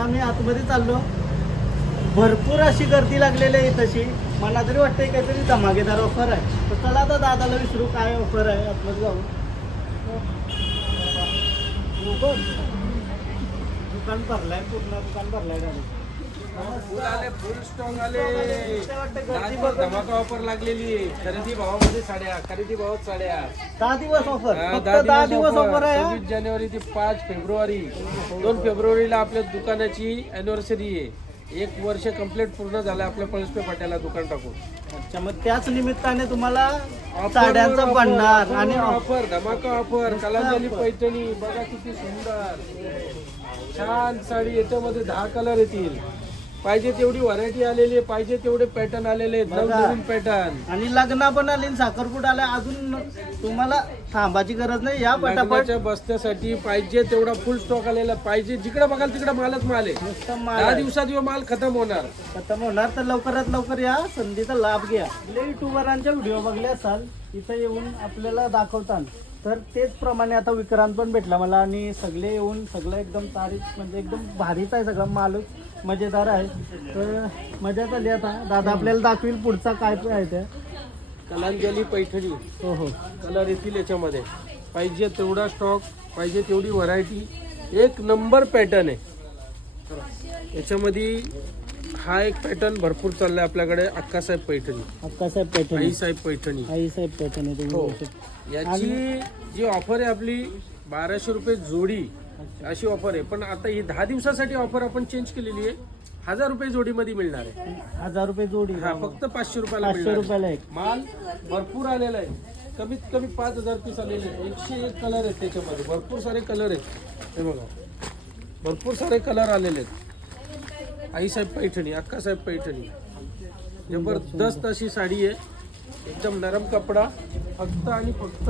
आम्ही आतमध्ये चाललो. भरपूर अशी गर्दी लागलेली आहे तशी. मला तरी वाटतंय काहीतरी धमाकेदार ऑफर आहे. तर चला आता दादाला विचारू काय ऑफर आहे. आतमध्ये जाऊ. दुकान भरलाय, पूर्ण दुकान भरलाय गाडी. फुल आले, फुल स्टॉक आले. गर्दी धमाका ऑफर लागलेली आहे. खरेदी भावामध्ये साड्या, खरेदी भावात साड्या. 10 दिवस ऑफर. हा, फक्त 10 दिवस ऑफर आहे. 26 जानेवारी ते 5 फेब्रुवारी. 2 फेब्रुवारीला आपल्या दुकानाची अॅनिव्हर्सरी आहे. 1 वर्ष कंप्लीट पूर्ण झालं आपल्या पळसपे फाट्याला दुकान टाकून. अच्छा, मग त्याच निमित्ताने तुम्हाला साड्यांचा भंडार आणि ऑफर, धमाका ऑफर. कलांजली पैठणी बघा किती सुंदर छान साडी. याच्यामध्ये 10 कलर येतील. पाहिजे तेवढी व्हरायटी आलेली आहे, पाहिजे तेवढे पॅटर्न आलेले आहेत, नवनवीन पॅटर्न. आणि लग्न पण आले, साखरपुडा आला. अजून तुम्हाला थांबाची गरज नाही. या पटापट लग्नाच्या बस्त्यासाठी पाहिजे तेवढा फुल स्टॉक आलेला. पाहिजे जिकडे बघाल तिकडे मालच माल आहे. नुसतं 10 दिवसात यो माल खतम होणार. खतम होणार. तर लवकरात लवकर या संधीचा लाभ घ्या. आपले युट्यूबरांच्या व्हिडिओ बघले असाल, इथं येऊन आपल्याला दाखवतात. तर तेच प्रमाणे आता विक्रांत पण भेटला मला आणि सगळे येऊन सगळं एकदम तारीफ म्हणजे एकदम भारीच आहे. सगळं मालच मजेदार आहे. तर मजा झाली. आता दादा आपल्याला दाखवील पुढचा काय आहे त्या. कलांजली पैठणी हो हो. कलर येतील याच्यामध्ये. पाहिजे तेवढा स्टॉक, पाहिजे तेवढी व्हरायटी. 1 नंबर पॅटर्न आहे याच्यामध्ये. हा एक पॅटर्न भरपूर चाललाय आपल्याकडे. अक्कासाहेब पैठणी, अक्कासाहेब पैठणी, आईसाहेब पैठणी. आईसाहेब पैठणी तुम्ही हो. बघू शकता. याची जी ऑफर आहे आपली 1200 रुपये जोडी अशी ऑफर आहे. पण आता ही 10 दिवसासाठी ऑफर आपण चेंज केलेली आहे. 1000 रुपये जोडीमध्ये मिळणार आहे. 1000 रुपये जोडी. हा, फक्त 500 रुपयाला 500 मिळणार आहे. रुपयाला एक. माल भरपूर आलेला आहे. कमीत कमी 5000 पीस आलेले आहेत. 101 कलर आहेत त्याच्यामध्ये. भरपूर सारे कलर आहेत. हे बघा, भरपूर सारे कलर आलेले आहेत. आईसाहेब पैठणी, अक्कासाहेब पैठणी. जबरदस्त अशी साडी आहे. एकदम नरम कपडा. फक्त आणि फक्त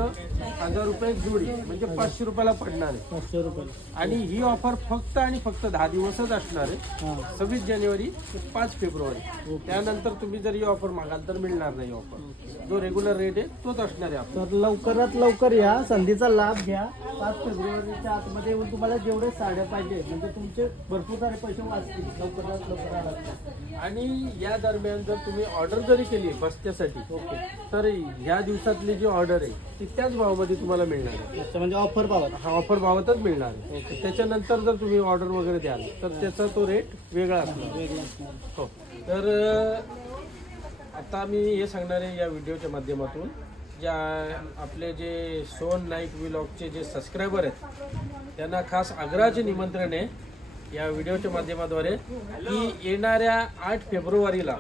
1000 रुपये जोडी म्हणजे 500 रुपयाला पडणार आहे. 500 रुपये. आणि ही ऑफर फक्त आणि फक्त 10 दिवसच असणार आहे. हां. 26 जानेवारी ते 5 फेब्रुवारी. त्यानंतर तुम्ही जर ही ऑफर मागाल तर मिळणार नाही. ऑफर जो रेग्युलर रेट आहे तोच असणार आहे आपला. तर लवकरात लवकर या, संधीचा लाभ घ्या. 5 फेब्रुवारीच्या आतमध्ये येऊन तुम्हाला जेवढे साड्या पाहिजे म्हणजे तुमचे भरपूर सारे पैसे वाचतील. लवकरात लवकर आला तर. आणि या दरम्यान जर तुम्ही ऑर्डर जरी केली बस्त्यासाठी तर ह्या दिवसातली जी ऑर्डर आहे ती त्याच भावामध्ये तुम्हाला मिळणार आहे. अच्छा, म्हणजे ऑफर पावा. हा, ऑफर भावातच मिळणार आहे. त्याच्यानंतर जर तुम्ही ऑर्डर वगैरे द्याल तर त्याचा तो रेट वेगळा असणार. वेगळं असणार. हो. तर आता मी हे सांगणार आहे या व्हिडिओच्या माध्यमातून. ज्या आपले जे सोन नाईक व्लॉगचे जे सबस्क्रायबर आहेत त्यांना खास आग्रहाचे निमंत्रण आहे या व्हिडिओच्या माध्यमाद्वारे की येणाऱ्या 8 फेब्रुवारीला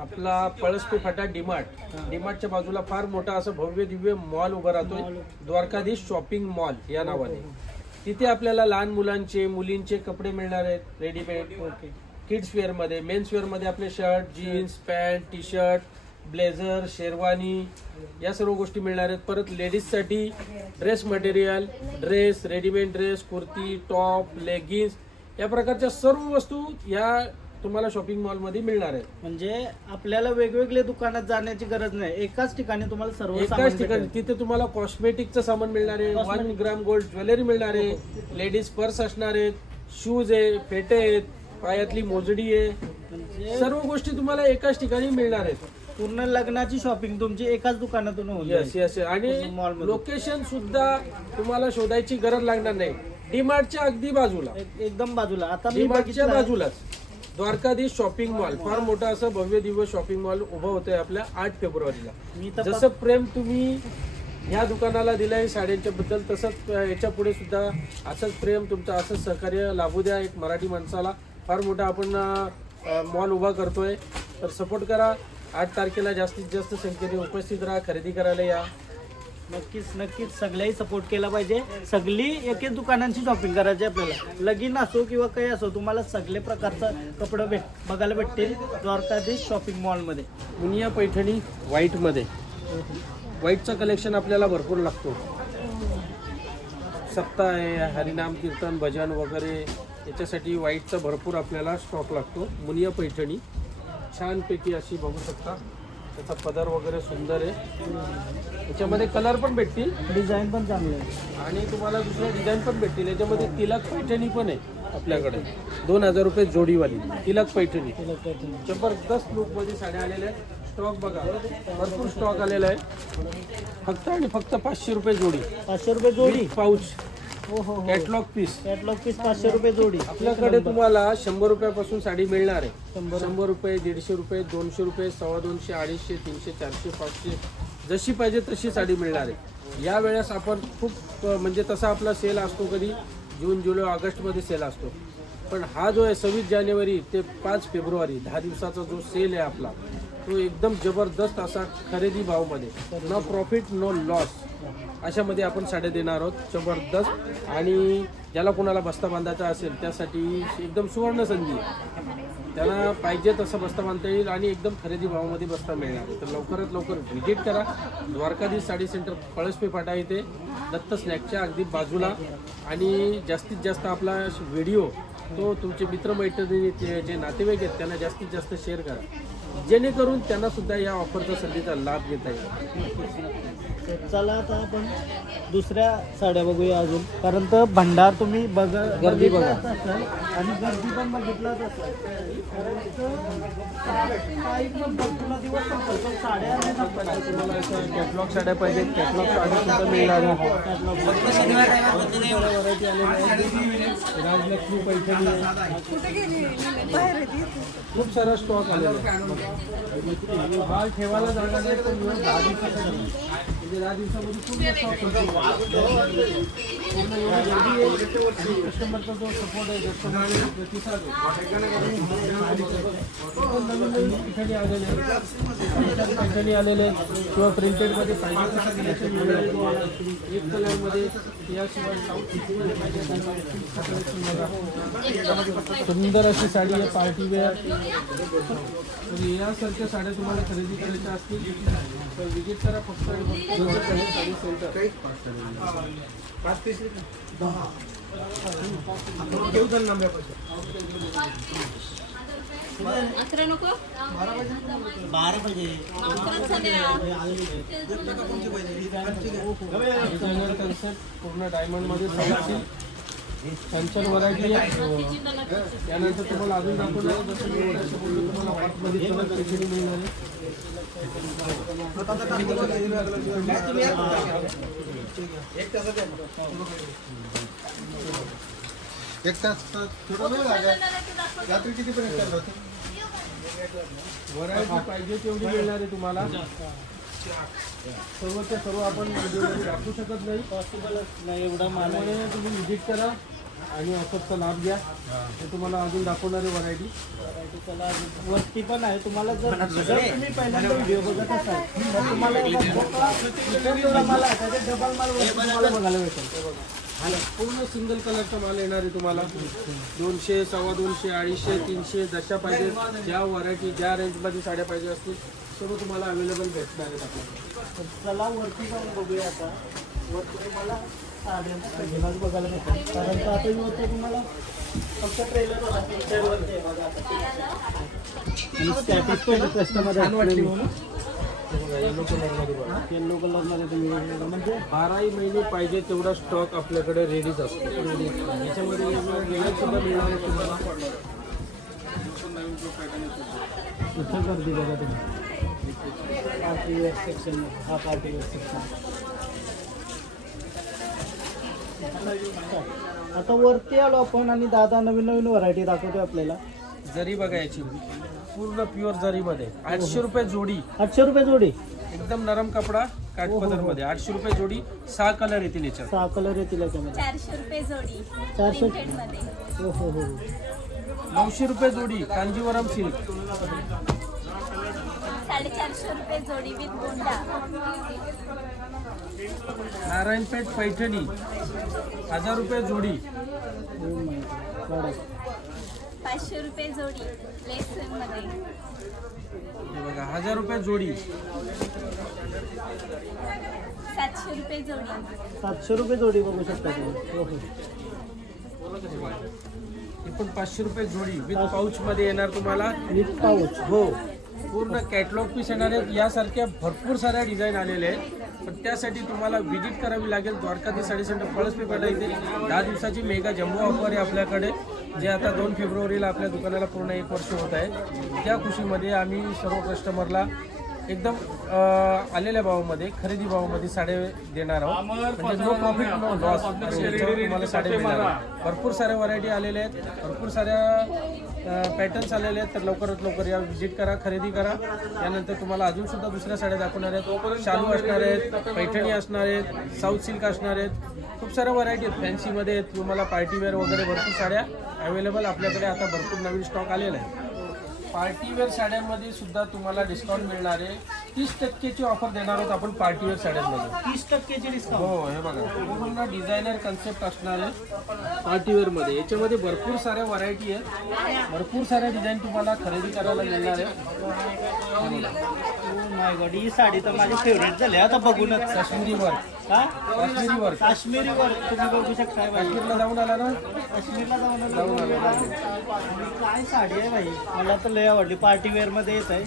आपला पळसपे फाटा डीमार्टच्या बाजूला फार मोठा असं भव्य दिव्य मॉल उभा राहतोय. द्वारकाधीश शॉपिंग मॉल या नावाने. तिथे आपल्याला लहान मुलांचे, मुलींचे कपडे मिळणार आहेत. रेडीमेड किड्स वेअरमध्ये, मेन्स वेअरमध्ये आपले shirt, jeans, pant, T shirt, blazer, sherwani या सर्व गोष्टी मिळणार आहेत. परत लेडीजसाठी dress material, dress, readymade dress, kurti, top, leggings या प्रकारच्या सर्व वस्तू या तुम्हाला शॉपिंग मॉलमध्ये मिळणार आहेत. म्हणजे आपल्याला वेगवेगळ्या दुकानात जाण्याची गरज नाही. एकाच ठिकाणी तुम्हाला सर्व एकाच ठिकाणी. तिथे तुम्हाला कॉस्मेटिकचं सामान मिळणार आहे. 1 ग्राम गोल्ड ज्वेलरी मिळणार आहे. लेडीज पर्स असणार आहेत. शूज आहे, फेटे आहेत, पायातली मोजडी आहे. म्हणजे सर्व गोष्टी तुम्हाला एकाच ठिकाणी मिळणार आहेत. पूर्ण लग्नाची शॉपिंग तुमची एकाच दुकानातून होऊन यस जाईल. यस. आणि मॉलमध्ये. लोकेशन सुद्धा तुम्हाला शोधायची गरज लागणार नाही. डीमार्टच्या अगदी बाजूला, एकदम बाजूला. आता मी डीमार्टच्या बघितलं बाजूलाच द्वारकाधीश शॉपिंग मॉल. फार मोठा असं भव्य दिव्य शॉपिंग मॉल उभं होतंय आपल्या 8 फेब्रुवारीला. मी तर जसं प्रेम तुम्ही ह्या दुकानाला दिलंय साड्यांच्या बद्दल तसंच याच्या पुढे सुद्धा असंच प्रेम तुमचं असंच सहकार्य लाभू द्या. एक मराठी माणसाला फार मोठा आपण मॉल उभा करतोय. तर सपोर्ट करा. 8 तारखेला जास्तीत जास्त संख्येने उपस्थित राहा. खरेदी करायला या. नक्कीच नक्कीच सगळ्याही सपोर्ट केला पाहिजे. सगळी एकच दुकानांची शॉपिंग करायची आपल्याला. लगीन असो किंवा काही असो तुम्हाला सगळे प्रकारचं कपडे बघायला भेटतील द्वारकाधीश शॉपिंग मॉलमध्ये. मुनिया पैठणी व्हाईटमध्ये. व्हाईटचं कलेक्शन आपल्याला भरपूर लागतो. सप्ताह आहे, हरिनाम कीर्तन, भजन वगैरे याच्यासाठी व्हाईटचा भरपूर आपल्याला स्टॉक लागतो. मुनिया पैठणी छानपैकी अशी बघू शकता. त्याचा पदर वगैरे सुंदर आहे. याच्यामध्ये कलर पण भेटतील, डिझाईन पण चांगलं आहे आणि तुम्हाला दुसरे डिझाईन पण भेटतील. याच्यामध्ये तिलक पैठणी पण आहे. आपल्याकडे 2000 रुपये जोडीवाली तिलक पैठणी. तिला पैठणी. जबरदस्त लुकमध्ये साड्या आलेल्या आहेत. स्टॉक बघा, भरपूर स्टॉक आलेला आहे. फक्त आणि फक्त 500 रुपये जोडी. 500 रुपये जोडी. पाऊच हो हो हो. Catalogue piece. कॅटलॉग पीस 500 रुपये जोडी. आपल्याकडे तुम्हाला 100 रुपयापासून साडी मिळणार आहे. 100. 100 रुपये, 150 रुपये, 200 रुपये, 250, 250, 300, 400, 500 जशी पाहिजे तशी साडी मिळणार आहे. या वेळेस आपण खूप म्हणजे तसा आपला सेल असतो कधी जून, जुलै, ऑगस्टमध्ये सेल असतो. पण हा जो आहे 26 जानेवारी ते 5 फेब्रुवारी 10 दिवसाचा जो सेल आहे आपला, तो एकदम जबरदस्त असा खरेदी भावमध्ये, नो प्रॉफिट नो लॉस अशामध्ये आपण साड्या देणार आहोत. जबरदस्त. आणि ज्याला कोणाला बस्ता बांधायचा असेल त्यासाठी एकदम सुवर्ण संधी. त्यांना पाहिजे तसं बस्ता बांधता येईल आणि एकदम खरेदी भावामध्ये बस्ता मिळणार. तर लवकरात लवकर व्हिजिट करा. द्वारकाधीश साडी सेंटर, पळसपे फाटा इथे दत्त स्नॅकच्या अगदी बाजूला. आणि जास्तीत जास्त आपला व्हिडिओ तो तुमचे मित्रमैत्रिणी जे नातेवाईक आहेत त्यांना जास्तीत जास्त शेअर करा, जेणेकरून त्यांना सुद्धा या ऑफरचा संधीचा लाभ घेता येईल. तर चला आता आपण दुसऱ्या साड्या बघूया अजून, कारण तर भंडार तुम्ही गर्दी बघत असाल आणि गर्दी पण बघितलाच असाल. कारण काही पण भरपूर दिवस संपतात, पण साड्या नाही संपतात. तुम्हाला असं कॅटलॉग साड्या पाहिजे, कॅटलॉग साड्या सुद्धा मिळणार आहे. व्हरायटी आलेली आहे. राजलक्ष्मी पैठणी खूप सारा स्टॉक आलेला आहे. माल ठेवायला जागा नाही, पण 10 दिवसाचा म्हणजे 10 दिवसामध्ये पूर्ण कस्टमरचा जो सपोर्ट आहे, कस्टमर प्रतिसाद पैठणी आलेले आहेत, पैठणी आलेले किंवा प्रिंटेडमध्ये पाहिजे तसं कलेक्शन मिळेल. एक कलरमध्ये याशिवाय साऊथ इंडियनमध्ये पाहिजे सुंदर अशी साडी आहे पार्टी वेअर. तर यासारख्या साड्या तुम्हाला खरेदी करायच्या असतील तर विजिट करा फक्त साडी सेंटर. अकरा नको 12 पाहिजे. पूर्ण डायमंडमध्ये छान व्हरायटी आहे. त्यानंतर तुम्हाला अजून दाखवणार जसं मी तुम्हाला व्हाईटमध्ये कलर पैठणी मिळणार आहे. एक तास थोडा वेळ लागेल. रात्री कितीपर्यंत चालू होतं? व्हरायटी पाहिजे तेवढी मिळणार आहे तुम्हाला. सर्वच्या सर्व आपण व्हिडिओमध्ये दाखवू शकत नाही, पॉसिबलच नाही एवढा माल. त्यामुळे तुम्ही व्हिजिट करा आणि ऑफरचा लाभ घ्या. ते तुम्हाला अजून दाखवणारी व्हरायटी. चला अजून वरती पण आहे. तुम्हाला जर तुम्ही पहिल्यांदा व्हिडिओ बघत असाल तर तुम्हाला जेवढा माल आहे त्याचे डबल माल वरती तुम्हाला बघायला भेटेल. पूर्ण सिंगल कलरचा माल येणार आहे तुम्हाला. 200, 250, 250, 300 जशा पाहिजे, ज्या व्हरायटी ज्या रेंजमध्ये साड्या पाहिजे असतील सर्व तुम्हाला अवेलेबल भेटणार आहेत आपल्याला. तर चला वरती जाऊन बघूया. आता वरती तुम्हाला साड्यांचा पहिलाच बघायला भेटेल, कारण तर आता वरती तुम्हाला फक्त ट्रेलर कस्टमर येलो कलरमध्ये तुम्ही म्हणजे 12 महिने पाहिजे तेवढा स्टॉक आपल्याकडे रेडीच असतो. याच्यामध्ये वेगळं सुद्धा मिळणार आहे तुम्हाला. इथं गर्दी बघा तुम्ही. पार्टी वेअर सेक्शन, हा पार्टी वेअर सेक्शन. आता वरती आलो आपण आणि दादा नवीन नवीन व्हरायटी दाखवतोय आपल्याला. जरी बघायची पूर्ण प्युअर जरीमध्ये 800 रुपये जोडी. 800 रुपये जोडी. एकदम नरम कपडा काठपदरमध्ये 800 रुपये जोडी. 6 कलर येतील याच्यात. 6 कलर येतील याच्यामध्ये. 400 रुपये जोडी 400. प्रिंटेड मध्ये. हो हो हो. 900 रुपये जोडी कांजीवरम सिल्क. 450 रुपये जोडी विथ गोंडा. नारायणपेठ पैठणी 1000 रुपये जोडी. Oh my God. 500 रुपये जोडी लेस मध्ये. हे बघा 1000 रुपये जोडी. 700 रुपये जोडी. 700 रुपये जोडी बघू शकता तुम्ही. हो हो. हे पण 500 रुपये जोडी विथ पाऊच मध्ये येणार तुम्हाला. With pouch. हो, पूर्ण कॅटलॉग पीस येणार आहेत. यासारख्या भरपूर साऱ्या डिझाईन आलेल्या आहेत. पण त्यासाठी तुम्हाला व्हिजिट करावी लागेल. द्वारकाधीश साडी सेंटर, पळसपे फाटा इथे 10 दिवसाची मेगा जम्बो ऑफर आहे आपल्याकडे. जे आता 2 फेब्रुवारीला आपल्या दुकानाला पूर्ण 1 वर्ष होत आहे. त्या खुशीमध्ये आम्ही सर्व कस्टमरला एकदम आलेल्या भावामध्ये खरेदी भावामध्ये साड्या देणार आहोत. म्हणजे नो प्रॉफिट नो लॉस तुम्हाला साड्या मिळणार आहेत. भरपूर साऱ्या व्हरायटी आलेल्या आहेत, भरपूर साऱ्या पॅटर्न्स आलेले आहेत. तर लवकरात लवकर या, व्हिजिट करा, खरेदी करा. त्यानंतर तुम्हाला अजून सुद्धा दुसऱ्या साड्या दाखवणार आहेत. शालू असणार आहेत, पैठणी असणार आहेत, साऊथ सिल्क असणार आहेत. खूप साऱ्या व्हरायटी आहेत, फॅन्सीमध्ये आहेत. तुम्हाला पार्टीवेअर वगैरे भरपूर साड्या अवेलेबल आपल्याकडे आता भरपूर नवीन स्टॉक आलेला आहे. पार्टीवेअर साड्यांमध्ये सुद्धा तुम्हाला डिस्काउंट मिळणार आहे. 30% ऑफर देणार आहोत आपण पार्टीवेअर साड्यांमध्ये. 30% डिस्काउंट. हो, हे बघा पूर्ण डिझायनर कन्सेप्ट असणार आहे पार्टीवेअरमध्ये. याच्यामध्ये भरपूर साऱ्या व्हरायटी आहेत, भरपूर साऱ्या डिझाईन तुम्हाला खरेदी करायला मिळणार आहे. माय गॉड, ही साडी तर माझी फेवरेट झाली आता बघूनच. काश्मीरी वर्क, का काश्मीरी वर्क. काश्मीरी वर तुम्ही बघू शकताय. काश्मीरला जाऊन आला ना? काश्मीरला जाऊन काय साडी आहे भाई, मला तर लय आवडली. पार्टी वेअर मध्ये येत आहे,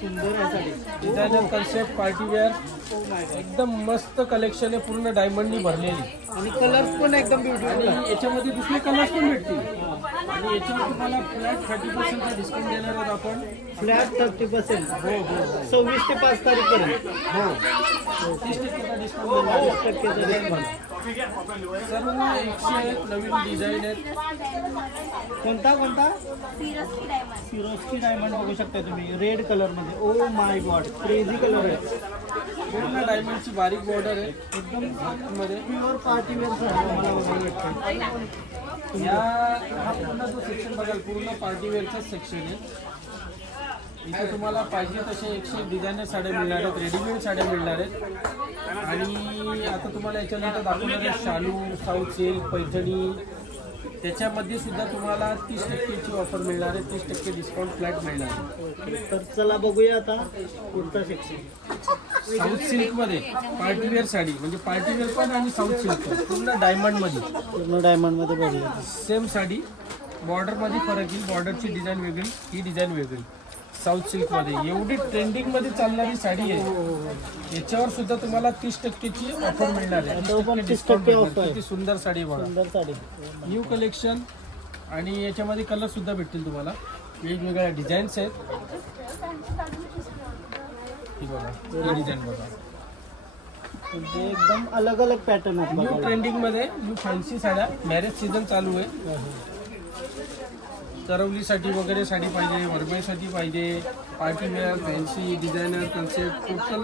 सुंदर आहे sari. Designer concept partywear oh my god. एकदम मस्त कलेक्शन आहे, पूर्ण डायमंडनी भरलेली. आणि कलर्स पण एकदम ब्युटिफुल. आणि याच्यामध्ये दुसरे कलर्स पण भेटतील. आणि याच्यावर तुम्हाला फ्लॅट 30% डिस्काउंट देणार आहोत आपण. फ्लॅट 30%. हो हो 26 ते 5 तारीखपर्यंत. हो 30% डिस्काउंट देणार. 30% डिस्काउंट. सर्व 101 नवीन डिझाईन आहेत. कोणता कोणता? Swarovski diamond. सिरोस्की डायमंड बघू शकता तुम्ही, रेड कलर मध्ये. ओ माय गॉड, क्रेझी कलर आहे. पूर्ण डायमंडची बारीक बॉर्डर आहे एकदम मध्ये. प्युअर पार्टी वेअर साडी मला बघायला भेटते. या हा पूर्ण जो सेक्शन बघाल पूर्ण पार्टीवेअरचाच सेक्शन आहे. इथे तुम्हाला पाहिजे तसे 101 डिझायनर साड्या मिळणार आहेत, रेडीमेड साड्या मिळणार आहेत. आणि आता तुम्हाला याच्यानंतर दाखवणार आहे शालू, साऊथ सिल्क, पैठणी. त्याच्यामध्ये सुद्धा तुम्हाला 30% ऑफर मिळणार आहे, 30% डिस्काउंट फ्लॅट मिळणार आहे. ओके, तर चला बघूया आता पुढचा सेक्शन. साऊथ सिल्कमध्ये पार्टीवेअर साडी, म्हणजे पार्टीवेअर पण आणि साऊथ सिल्क पण पूर्ण डायमंडमध्ये. पूर्ण डायमंड मध्ये बघूया. सेम साडी, बॉर्डरमध्ये फरक येईल. बॉर्डरची डिझाईन वेगळी, ही डिझाईन वेगळी. साऊथ सिल्कमध्ये एवढी ट्रेंडिंगमध्ये चालणारी साडी आहे. याच्यावर सुद्धा तुम्हाला 30%ची ऑफर मिळणार आहे. 30% ऑफर. किती सुंदर साडी बघा, सुंदर साडी. New collection. आणि याच्यामध्ये कलर सुद्धा भेटतील तुम्हाला, वेगवेगळ्या डिझाईन्स आहेत. ही बघा, ही डिझाईन बघा, म्हणजे एकदम अलग अलग पॅटर्न आहेत न्यू बघायला. ट्रेंडिंगमध्ये न्यू फॅन्सी साड्या. मॅरेज सीझन चालू आहे. करवलीसाठी वगैरे साडी पाहिजे, वरमेसाठी पाहिजे, partywear, fancy, designer, concept, total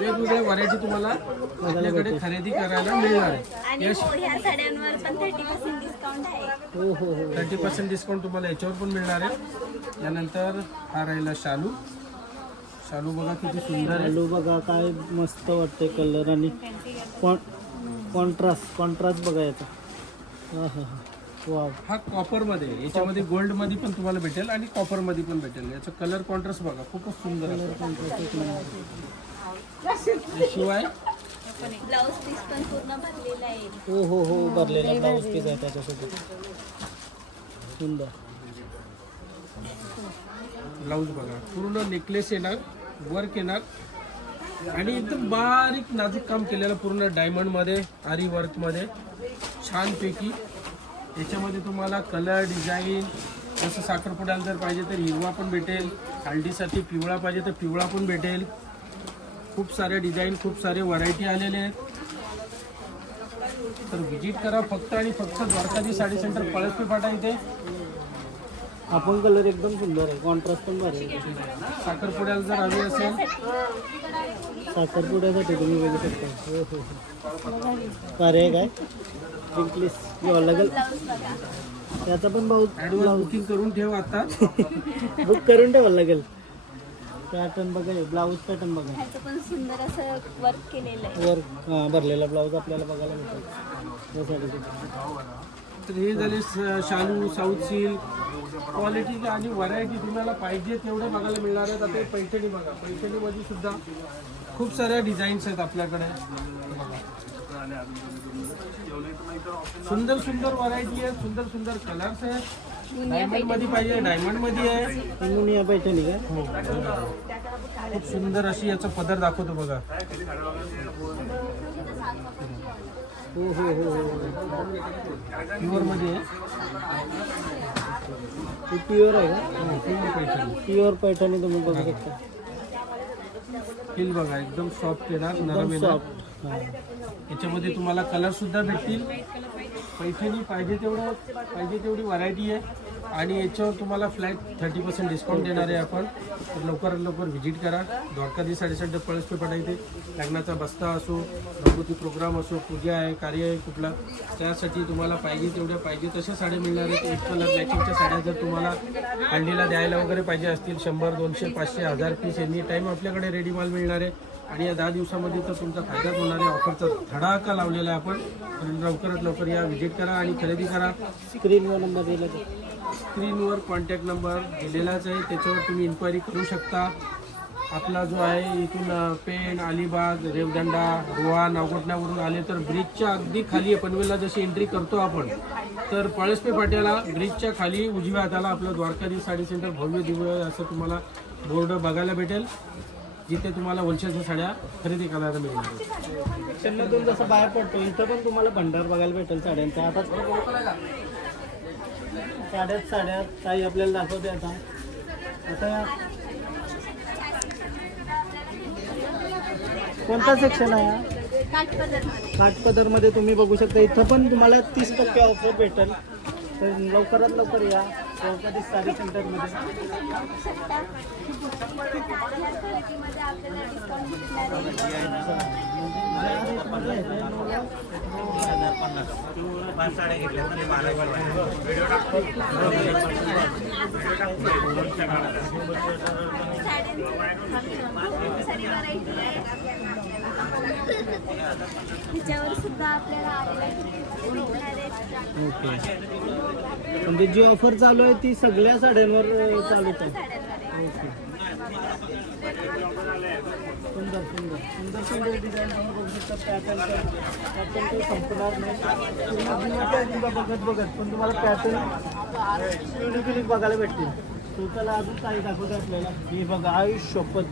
वेगवेगळ्या व्हरायटी तुम्हाला आपल्याकडे खरेदी करायला मिळणार आहे. आणि हो, ह्या साड्यांवर पण 30% डिस्काउंट आहे. हो हो हो. 30% डिस्काउंट तुम्हाला याच्यावर पण मिळणार आहे. त्यानंतर हा राहिला शालू. शालू बघा किती सुंदर आहे. चालू बघा, काय मस्त वाटते कलर. आणि कॉन्ट्रास्ट बघा याचा. हा हा हा, वाव. हा कॉपरमध्ये, याच्यामध्ये गोल्डमध्ये पण तुम्हाला भेटेल आणि कॉपरमध्ये पण भेटेल. याचा कलर कॉन्ट्रास्ट बघा, खूपच सुंदर आहे. शिवाय ब्लाऊज पीस पण पूर्ण भरलेला आहे. हो हो हो, भरलेला ब्लाऊज पीस आहे त्याच्यासोबत. सुंदर. ब्लाऊज बघा, पूर्ण नेकलेस येणार, वर्क येणार आणि एकदम बारीक नाजूक काम केलेलं पूर्ण डायमंडमध्ये, आरी वर्कमध्ये छानपैकी. याच्यामध्ये तुम्हाला कलर, डिझाईन, जसं साखरपुड्याला जर पाहिजे तर हिरवा पण भेटेल, हळदीसाठी पिवळा पाहिजे तर पिवळा पण भेटेल. खूप सारे डिझाईन, खूप सारे व्हरायटी आलेले आहेत. तर व्हिजिट करा फक्त आणि फक्त द्वारकाधी साडी सेंटर, पळसपी फाटा इथे. आपण कलर एकदम सुंदर आहे, कॉन्ट्रास्ट पण भारी आहे. साखरपुड्याला जर हवी असेल, साखरपुड्यासाठी तुम्ही बघू शकता. हो हो हो, भारी आहे. काय प्लीज घ्यावं लागेल. ब्लाऊज बघा. त्याचा पण भाऊ ॲडव्हान्स बुकिंग करून ठेव आता. बुक करून ठेवायला लागेल. पॅटर्न बघा, ब्लाऊज पॅटर्न बघा. ह्याचं पण सुंदर असं वर्क केलेलं आहे. वर भरलेला ब्लाऊज आपल्याला बघायला मिळतो या साडीचे. तर हे झाले शालू, साऊथ सिल्क. क्वालिटी आणि व्हरायटी तुम्हाला पाहिजे तेवढे बघायला मिळणार आहेत. आता हे पैठणी बघा, पैठणीमध्ये सुद्धा खूप साऱ्या डिझाईन्स आहेत आपल्याकडे. सुंदर सुंदर व्हरायटी आहे, सुंदर सुंदर कलर्स आहेत. डायमंड मध्ये पाहिजे, डायमंड मध्ये आहे. मुनिया पैठणी काय? खूप सुंदर अशी याचा पदर दाखवतो बघा. हो हो हो हो. प्युअर मध्ये आहे. ही प्युअर आहे का? प्युअर पैठणी. प्युअर पैठणी तुम्ही बघू शकता. फील बघा एकदम सॉफ्ट येणार, नरम येणार. सॉफ्ट. हां. याच्यामध्ये तुम्हाला कलर सुद्धा भेटतील. पैठणी पाहिजे तेवढी व्हरायटी आहे आणि याच्यावर तुम्हाला फ्लॅट 30% डिस्काउंट देणार आहे आपण. तर लवकरात लवकर व्हिजिट करा. द्वारकाधी साडेसात पळसपे पडा इथे. लग्नाचा बस्ता असो, घरगुती प्रोग्राम असो, पूजा आहे, कार्य आहे कुठला, त्यासाठी तुम्हाला पाहिजे तशा साड्या मिळणार आहेत. एक कलर मॅचिंगच्या साड्या जर तुम्हाला हंडीला द्यायला वगैरे पाहिजे असतील 100, 200, 500, 1000 पीस एनी टाईम आपल्याकडे रेडी माल मिळणार आहे. आणि या 10 दिवसामध्ये तर तुमचा फायदाच होणार आहे. ऑफरचा धडाका लावलेला आहे आपण. तर लवकरात लवकर या, व्हिजिट करा आणि खरेदी करा. स्क्रीनवर नंबर दिला तर. स्क्रीनवर कॉन्टॅक्ट नंबर दिलेलाच आहे, त्याच्यावर तुम्ही इन्क्वायरी करू शकता. आपला जो आहे इथून पेण, अलिबाग, रेवदंडा, रोहा, नागोठण्यावरून आले तर ब्रिजच्या अगदी खाली पनवेलला जशी एंट्री करतो आपण, तर पळसपे फाट्याला ब्रिजच्या खाली उजव्या हाताला आपलं द्वारकाधीश साडी सेंटर भव्य दिव्य असं तुम्हाला बोर्ड बघायला भेटेल, जिथे तुम्हाला होलसेलच्या साड्या खरेदी करायला मिळणार. सेक्शनमधून जसं बाहेर पडतो इथं पण तुम्हाला भंडार बघायला भेटेल साड्यांचा. आता साड्या काही आपल्याला दाखवते. आता कोणता सेक्शन आहे हा? काठपदरमध्ये तुम्ही बघू शकता. इथं पण तुम्हाला 30% ऑफर भेटेल. तर लवकरात लवकर या द्वारकाधीश साडी सेंटरमध्ये. त्याच्यावर सुद्धा आपल्याला ओके. म्हणजे जी ऑफर चालू आहे ती सगळ्या साड्यांवर चालूच आहे. ओके. सुंदर सुंदर सुंदर सुंदर डिझाईन तुम्ही बघू शकता. पॅटर्न काही संपणार नाही. पूर्ण बघत पण तुम्हाला पॅटर्न युनिक बघायला भेटतील. तो त्याला अजून काही दाखवतो आपल्याला. हे बघा, आयुष्यपत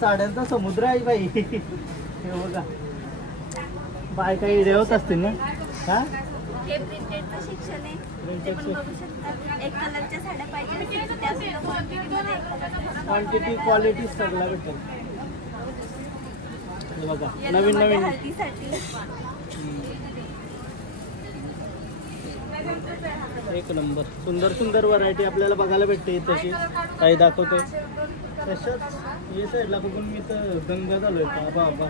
साड्यांचा समुद्र आहे बाई. हे बघा, बाय काही रेवत असतील ना. हा, हे प्रिंटेडचं शिक्षण आहे. ते पण बघू शकता. एक कलरच्या साड्या पाहिजे असेल तर त्या सुद्धा क्वांटिटीमध्ये एक कलरच्या क्वांटिटी क्वालिटी सगळं भेटेल. हे बघा, नवीन नवीन हल्दीसाठी एक नंबर सुंदर सुंदर व्हरायटी आपल्याला बघायला भेटते. तशी काही दाखवतोय तसंच हे साईडला बघून मी तर दंग झालोय. बाबा,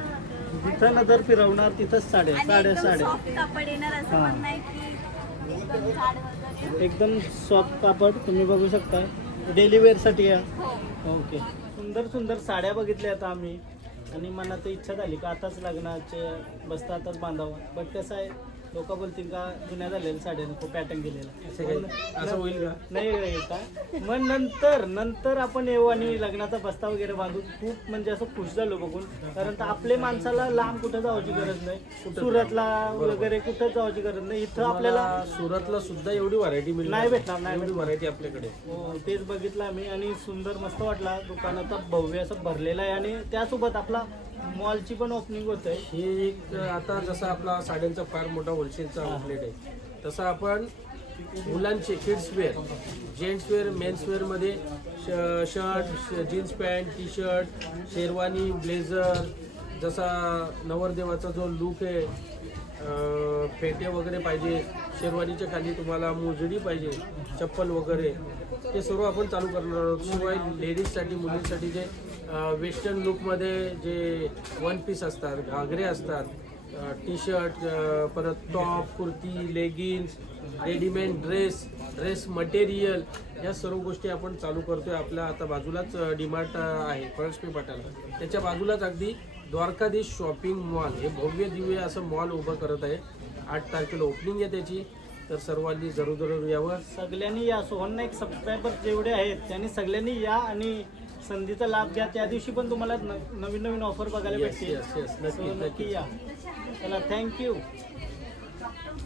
जिथं नजर फिरवणार तिथंच साड्या साड्या साड्या. सॉफ्ट कापड येणार असं हां. पण नाही की एकदम जाड वगैरे. एकदम सॉफ्ट कापड तुम्ही बघू शकता. डेली वेअरसाठी या. हो. ओके. सुंदर सुंदर साड्या बघितल्या आता आम्ही आणि मनात इच्छा झाली का आताच लग्नाचे बसता आताच बांधावं. बट कसं आहे, लोक बोलतील का जुन्या झालेल्या साड्या नको, पॅटर्न गेलेला. असं होईल का? नाही का. मग नंतर आपण येऊ आणि लग्नाचा बस्ता वगैरे बांधू. खूप म्हणजे असं खुश झालो बघून. कारण तर आपल्या माणसाला लांब कुठं जायची गरज नाही. सुरतला वगैरे कुठं जायची गरज नाही. इथं आपल्याला सुरतला सुद्धा एवढी व्हरायटी नाही भेटणार. नाही एवढी व्हरायटी आपल्याकडे. हो, तेच बघितलं आम्ही आणि सुंदर मस्त वाटला. दुकानाचा भव्य असं भरलेला आहे आणि त्यासोबत आपला मॉलची पण ओपनिंग होत आहे. हे एक आता जसा आपला साड्यांचा फार मोठा होलसेलचा आउटलेट आहे, तसं आपण मुलांचे किड्सवेअर, जेंट्सवेअर, मेन्सवेअरमध्ये shirt, jeans pant, T shirt, sherwani, blazer, जसा नवरदेवाचा जो लुक आहे, फेटे वगैरे पाहिजे, शेरवानीच्या खाली तुम्हाला मोजडी पाहिजे, चप्पल वगैरे, ते सर्व आपण चालू करणार आहोत. शिवाय लेडीजसाठी, मुलींसाठी जे वेस्टर्न लुकमध्ये जे वन पीस असतात, घागरे असतात, टी शर्ट, परत top, kurti, leggings, readymade dress material, या सर्व गोष्टी आपण चालू करतोय. आपल्या आता बाजूलाच डीमार्ट आहे पळसपे फाट्याला, त्याच्या बाजूलाच अगदी द्वारकाधीश शॉपिंग मॉल हे भव्य दिव्य असं मॉल उभं करत आहे. 8 तारखेला ओपनिंग आहे त्याची. तर सर्वांनी जरूर यावं. सगळ्यांनी या. सोहन नाईक सबस्क्रायबर जेवढे आहेत त्यांनी सगळ्यांनी या आणि संधीचा लाभ घ्या. त्या दिवशी पण तुम्हाला नवीन नवीन ऑफर बघायला भेटतील. Yes, नक्की या. चला, थँक्यू.